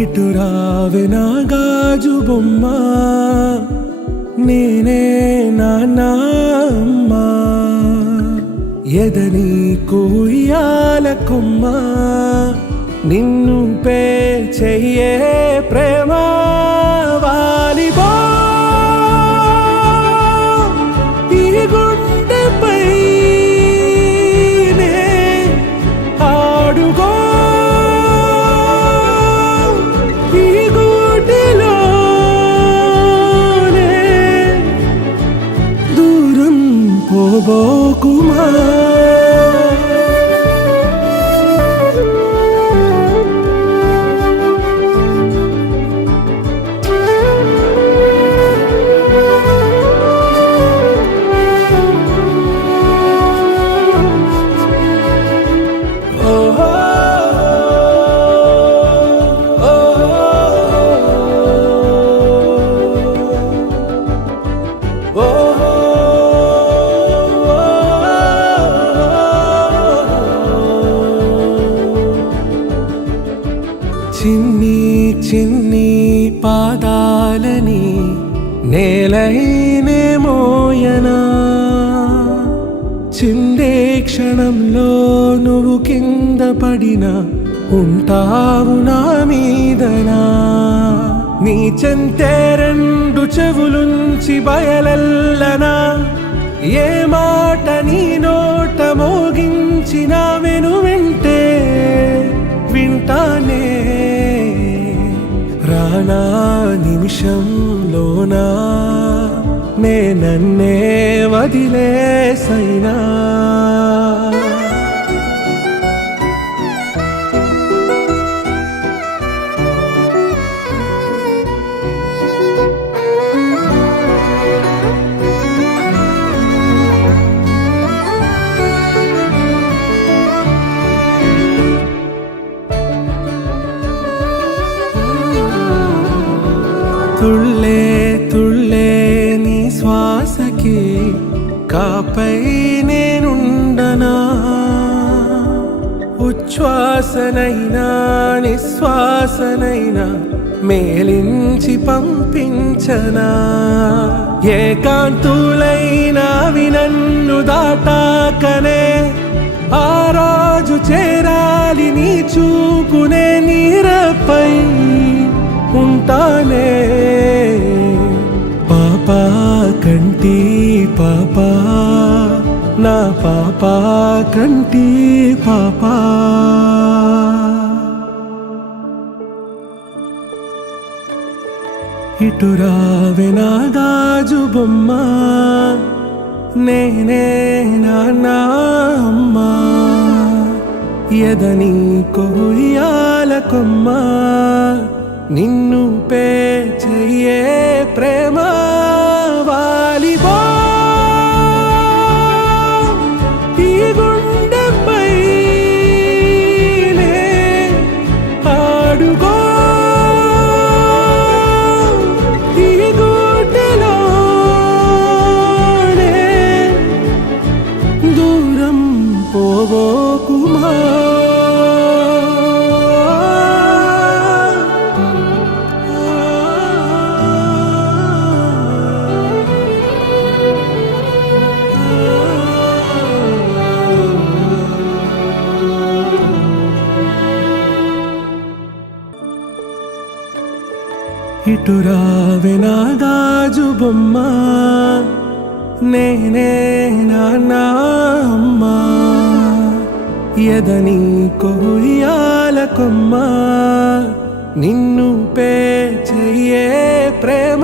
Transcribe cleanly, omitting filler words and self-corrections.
ఇటు రావే నా గాజు బొమ్మ, నేనే నాన్న అమ్మ, ఎదని కుయ్యాల కొమ్మ, నిన్ను పే చెయ్యే ప్రేమ వాలిబో ఈ గుండెపై ఆడుగో ఈ గుడిలోనే దూరం పోబోకుమా. చిన్ని చిన్ని పాదాలని నేలైనే మోయనా, చిందే క్షణంలో నువ్వు కింద పడినా ఉంటావు నా మీదనా. నీ చెంతే రెండు చెవులుంచి బయలెల్లనా, ఏ మాట నీ నోట మోగించిన వెను వింటే వింటానే. రానా నిమిషంలోనా నే నన్నే వదిలేసైనా, తుళ్ళే తుళ్ళే నీ శ్వాసకి కాపై నేనుండనా, ఉచ్ఛ్వాసనైనా నిశ్వాసనైనా మేలించి పంపించనా. ఏకాంతులైనా నన్ను దాటాకనే ఆ రోజు చేరాలి నీ చూపునే నీరపై ఉంటానే. పాపా కంటి పాపా నా పాపా కంటి పాపా. ఇటు రావే నా గాజు బొమ్మ, నేనే నాన్న అమ్మ, ఎదని కొయ్యాల కొమ్మ, నిన్ను పే చెయ్యే ప్రేమ వాలిబో ఈ గుండెపై ఆడుగో ఈ గుడిలోనే దూరం పోబోకుమా. ఇటు రావే నా గాజు బొమ్మ, నేనే నాన్న అమ్మ, ఎదని కొయ్యాల కొమ్మ, నిన్ను పే చెయ్యే ప్రేమ